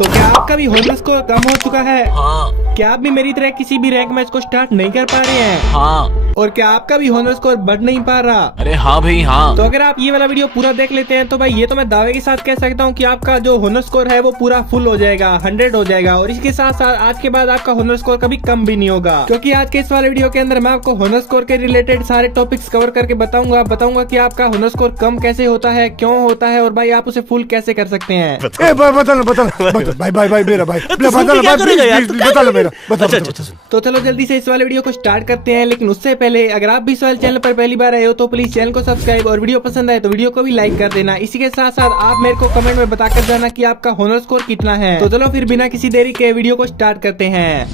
तो क्या आपका भी होनर स्कोर कम हो चुका है? हाँ। क्या आप भी मेरी तरह किसी भी रैंक मैच को स्टार्ट नहीं कर पा रहे हैं? हाँ। और क्या आपका भी होनर स्कोर बढ़ नहीं पा रहा? अरे हाँ भाई हाँ। तो अगर आप ये वाला वीडियो पूरा देख लेते हैं तो भाई ये तो मैं दावे के साथ कह सकता हूँ कि आपका जो होनर स्कोर है वो पूरा फुल हो जाएगा, 100 हो जाएगा। और इसके साथ साथ आज के बाद आपका होनर स्कोर कभी कम भी नहीं होगा, क्योंकि आज के इस वाले वीडियो के अंदर मैं आपको होनर स्कोर के रिलेटेड सारे टॉपिक्स कवर करके बताऊंगा कि आपका होनर स्कोर कम कैसे होता है, क्यों होता है, और भाई आप उसे फुल कैसे कर सकते हैं। तो चलो जल्दी से इस वाले वीडियो को स्टार्ट करते हैं। लेकिन उससे पहले अगर आप भी इस वाले चैनल पर पहली बार आए हो तो प्लीज चैनल को सब्सक्राइब, और वीडियो पसंद आए तो वीडियो को भी लाइक कर देना। इसी के साथ साथ आप मेरे को कमेंट में बताकर जाना कि आपका होनर स्कोर कितना है। तो चलो फिर बिना किसी देरी के वीडियो को स्टार्ट करते हैं।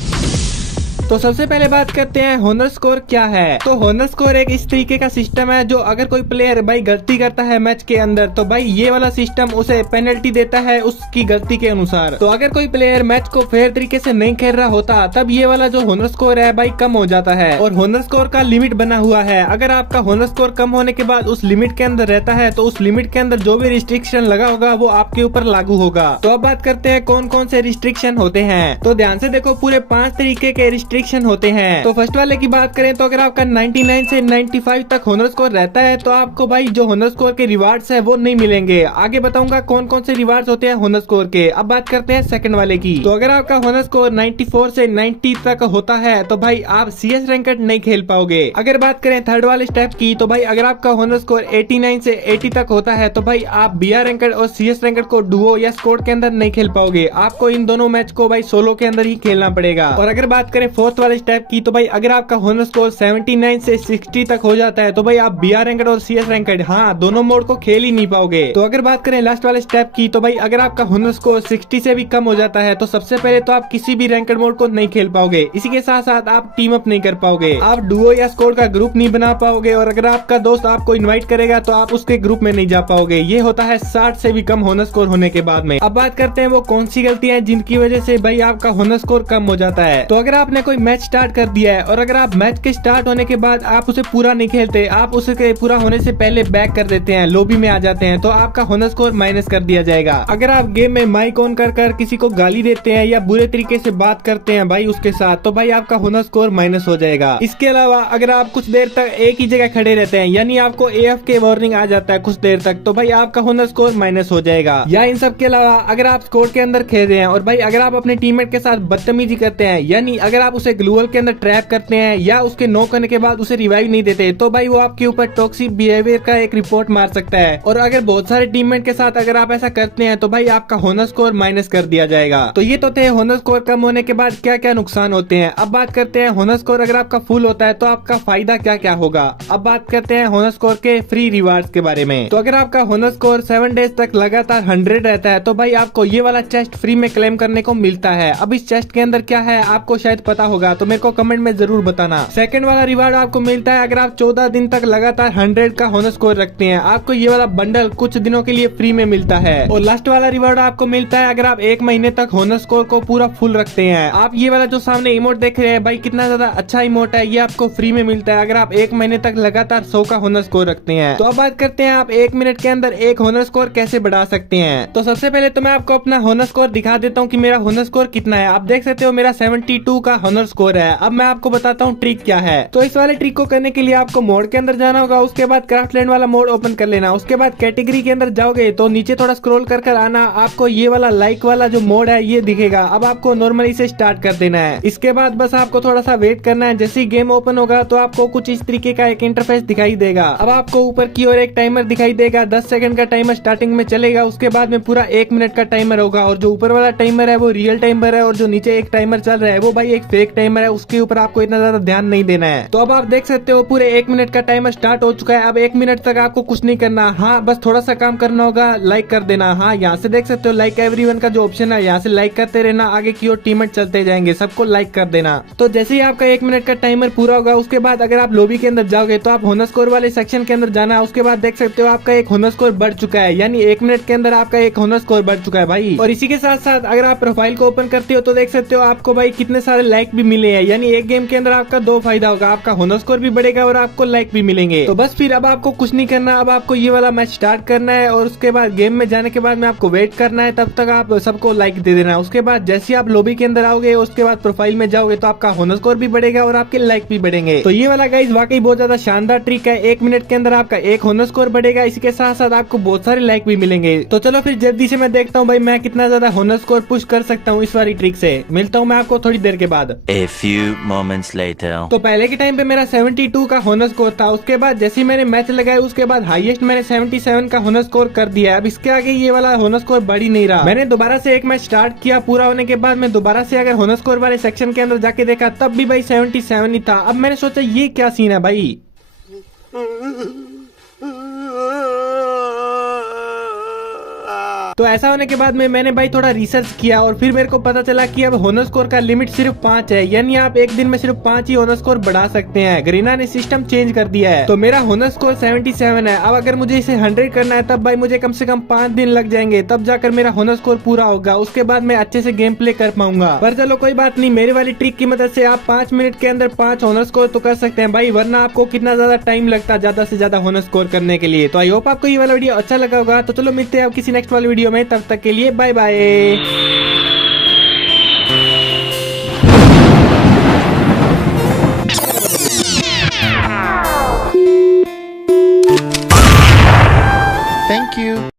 तो सबसे पहले बात करते हैं होनर स्कोर क्या है। तो होनर स्कोर एक इस तरीके का सिस्टम है जो अगर कोई प्लेयर भाई गलती करता है मैच के अंदर तो भाई ये वाला सिस्टम उसे पेनल्टी देता है उसकी गलती के अनुसार। तो अगर कोई प्लेयर मैच को फेयर तरीके से नहीं खेल रहा होता तब ये वाला जो होनर स्कोर है भाई कम हो जाता है। और होनर स्कोर का लिमिट बना हुआ है, अगर आपका होनर स्कोर कम होने के बाद उस लिमिट के अंदर रहता है तो उस लिमिट के अंदर जो भी रिस्ट्रिक्शन लगा होगा वो आपके ऊपर लागू होगा। तो अब बात करते हैं कौन कौन से रिस्ट्रिक्शन होते हैं। तो ध्यान से देखो, पूरे 5 तरीके के रिस्ट्रिक्शन होते हैं। तो फर्स्ट वाले की बात करें तो अगर आपका 99 से 95 तक होनर स्कोर रहता है तो आपको भाई जो होनर स्कोर के रिवार्ड्स है वो नहीं मिलेंगे। आगे बताऊंगा कौन कौन से रिवार्ड्स होते हैं होनर स्कोर के। अब बात करते हैं सेकंड वाले की। तो अगर आपका होनर स्कोर 94 से 90 तक होता है तो भाई आप CS रैंकेड नहीं खेल पाओगे। अगर बात करें थर्ड वाले स्टेप की तो भाई अगर आपका होनर स्कोर 89 से 80 तक होता है तो भाई आप BR रैंकेड और CS रैंकेड को डुओ या स्क्वाड के अंदर नहीं खेल पाओगे। आपको इन दोनों मैच को भाई सोलो के अंदर ही खेलना पड़ेगा। और अगर बात करें फोर्थ वाले स्टेप की तो भाई अगर आपका होनर स्कोर 79 से 60 तक हो जाता है तो भाई आप BR रैंकेड और CS रैंकेड दोनों मोड को खेल ही नहीं पाओगे। तो अगर बात करें लास्ट वाले स्टेप की तो भाई अगर आपका होनर स्कोर 60 से भी कम हो जाता है तो सबसे पहले तो आप किसी भी रैंकेड मोड को नहीं खेल पाओगे। इसी के साथ साथ आप टीम अप नहीं कर पाओगे, आप डुओ या स्क्वाड का ग्रुप नहीं बना पाओगे, और अगर आपका दोस्त आपको इन्वाइट करेगा तो आप उसके ग्रुप में नहीं जा पाओगे। ये होता है 60 से भी कम होनर स्कोर होने के बाद में। अब बात करते हैं वो कौन सी गलतियां जिनकी वजह से भाई आपका होनर स्कोर कम हो जाता है। तो अगर आपने कोई मैच स्टार्ट कर दिया है और अगर आप मैच के स्टार्ट होने के बाद आप उसे पूरा नहीं खेलते, आप उसे पूरा होने से पहले बैक कर देते हैं, लॉबी में आ जाते हैं, तो आपका होनर स्कोर माइनस कर दिया जाएगा। अगर आप गेम में माइक ऑन कर किसी को गाली देते हैं या बुरे तरीके से बात करते हैं भाई उसके साथ तो भाई आपका होनर स्कोर माइनस हो जाएगा। इसके अलावा अगर आप कुछ देर तक एक ही जगह खड़े रहते हैं यानी आपको AFK वार्निंग आ जाता है कुछ देर तक तो भाई आपका होनर स्कोर माइनस हो जाएगा। या इन सब के अलावा अगर आप स्क्वाड के अंदर खेल रहे हैं और भाई अगर आप अपने टीममेट के साथ बदतमीजी करते हैं यानी अगर आप उसे ग्लूअल के अंदर ट्रैप करते हैं या उसके नॉक करने के बाद उसे रिवाइव नहीं देते तो भाई वो आपके ऊपर टॉक्सिक बिहेवियर का एक रिपोर्ट मार सकता है। और अगर बहुत सारे टीममेट के साथ अगर आप ऐसा करते हैं तो भाई आपका होनर स्कोर माइनस कर दिया जाएगा। तो ये तो थे होनर स्कोर कम होने के बाद क्या क्या नुकसान होते हैं। अब बात करते हैं होनर स्कोर अगर आपका फुल होता है तो आपका फायदा क्या क्या होगा। अब बात करते हैं होनर स्कोर के फ्री रिवार्ड्स के बारे में। तो अगर आपका होनर स्कोर 7 डेज तक लगातार 100 रहता है तो भाई आपको ये वाला चेस्ट फ्री में क्लेम करने को मिलता है। अब इस चेस्ट के अंदर क्या है आपको शायद पता होगा तो मेरे को कमेंट में जरूर बताना। सेकंड वाला रिवार्ड आपको मिलता है अगर आप 14 दिन तक लगातार 100 का होनर स्कोर रखते हैं, आपको ये वाला बंडल कुछ दिनों के लिए फ्री में मिलता है। और लास्ट वाला रिवार्ड आपको मिलता है अगर आप 1 महीने तक होनर स्कोर को पूरा फुल रखते हैं। आप ये वाला जो सामने इमोट देख रहे हैं भाई कितना ज्यादा अच्छा इमोट है, ये आपको फ्री में मिलता है अगर आप 1 महीने तक लगातार 100 का होनर स्कोर रखते हैं। तो अब बात करते हैं आप 1 मिनट के अंदर एक होनर स्कोर कैसे बढ़ा सकते हैं। तो सबसे पहले तो मैं आपको अपना होनर स्कोर दिखा देता हूँ कि मेरा होनर स्कोर कितना है। आप देख सकते हो मेरा 72 का होनर स्कोर है। अब मैं आपको बताता हूँ ट्रिक क्या है। तो इस वाले ट्रिक को करने के लिए आपको मोड के अंदर जाना होगा, उसके बाद क्राफ्टलैंड वाला मोड ओपन कर लेना, उसके बाद कैटेगरी के अंदर जाओगे तो नीचे थोड़ा स्क्रॉल कर आना, आपको ये वाला लाइक वाला जो मोड है ये दिखेगा। अब आपको नॉर्मली से स्टार्ट कर देना है। इसके बाद बस आपको थोड़ा सा वेट करना है। जैसे ही गेम ओपन होगा तो आपको कुछ इस तरीके का एक इंटरफेस दिखाई देगा। अब आपको ऊपर की ओर एक टाइमर दिखाई देगा, 10 सेकंड का टाइमर स्टार्टिंग में चलेगा, उसके बाद में पूरा 1 मिनट का टाइमर होगा। और जो ऊपर वाला टाइमर है वो रियल टाइमर है और जो नीचे एक टाइमर चल रहा है वो भाई एक फेक टाइमर है, उसके ऊपर आपको इतना ज्यादा ध्यान नहीं देना है। तो अब आप देख सकते हो पूरे 1 मिनट का टाइमर स्टार्ट हो चुका है। अब 1 मिनट तक आपको कुछ नहीं करना, हाँ बस थोड़ा सा काम करना होगा, लाइक कर देना। हाँ यहाँ से देख सकते हो लाइक एवरीवन का जो ऑप्शन है, यहाँ से लाइक करते रहना, आगे की ओर टीममेट चलते जाएंगे, सबको लाइक कर देना। तो जैसे ही आपका 1 मिनट का टाइमर पूरा होगा उसके बाद अगर आप लॉबी के अंदर जाओगे तो आप होनर स्कोर वाले सेक्शन के अंदर जाना। उसके बाद देख सकते हो आपका एक होनर स्कोर बढ़ चुका है, यानी 1 मिनट के अंदर आपका एक होनर स्कोर बढ़ चुका है भाई। और इसी के साथ साथ अगर आप प्रोफाइल को ओपन करते हो तो देख सकते हो आपको भाई कितने सारे लाइक भी मिले हैं, यानी एक गेम के अंदर आपका दो फायदा होगा, आपका होनर स्कोर भी बढ़ेगा और आपको लाइक भी मिलेंगे। तो बस फिर अब आपको कुछ नहीं करना, अब आपको ये वाला मैच स्टार्ट करना है और उसके बाद गेम में जाने के बाद में आपको वेट करना है, तब तक आप सबको लाइक दे देना है। उसके बाद जैसे आप लॉबी के अंदर आओगे उसके बाद प्रोफाइल में जाओगे तो आपका होनर स्कोर भी बढ़ेगा और आपके लाइक भी बढ़ेंगे। तो ये वाला गाइस वाकई बहुत ज्यादा शानदार ट्रिक है, 1 मिनट के अंदर आपका 1 होनर स्कोर बढ़ेगा, इसी के साथ साथ आपको बहुत सारे लाइक भी मिलेंगे। तो चलो फिर जल्दी से मैं देखता हूँ भाई मैं कितना ज्यादा होनर स्कोर पुश कर सकता हूँ इस वाली ट्रिक से। मिलता हूँ मैं आपको थोड़ी देर के बाद। A few moments later. तो पहले के टाइम पे मेरा 72 का होनर स्कोर था, उसके बाद जैसे ही मैंने मैच लगाया उसके बाद हाईएस्ट मैंने 77 का होनर स्कोर कर दिया। अब इसके आगे ये वाला होनर स्कोर बढ़ ही नहीं रहा। मैंने दोबारा से एक मैच स्टार्ट किया, पूरा होने के बाद मैं दोबारा से अगर होनर स्कोर वाले सेक्शन के अंदर जाके देखा तब भी भाई 77 ही था। अब मैंने सोचा ये क्या सीन है भाई। तो ऐसा होने के बाद में मैंने भाई थोड़ा रिसर्च किया और फिर मेरे को पता चला कि अब होनर स्कोर का लिमिट सिर्फ 5 है, यानी आप एक दिन में सिर्फ 5 ही होनर स्कोर बढ़ा सकते हैं। गरीना ने सिस्टम चेंज कर दिया है। तो मेरा होनर स्कोर 77 है। अब अगर मुझे इसे 100 करना है तब भाई मुझे कम से कम 5 दिन लग जाएंगे, तब जाकर मेरा होनर स्कोर पूरा होगा। उसके बाद मैं अच्छे से गेम प्ले कर पाऊंगा। पर चलो कोई बात नहीं, मेरी वाली ट्रिक की मदद से आप 5 मिनट के अंदर 5 होनर स्कोर तो कर सकते हैं भाई, वरना आपको कितना ज्यादा टाइम लगता ज्यादा से ज्यादा होनर स्कोर करने के लिए। तो आई होप आपको ये वाला वीडियो अच्छा लगा होगा। तो चलो मिलते हैं अब किसी नेक्स्ट वाले वीडियो में, तब तक के लिए बाय बाय।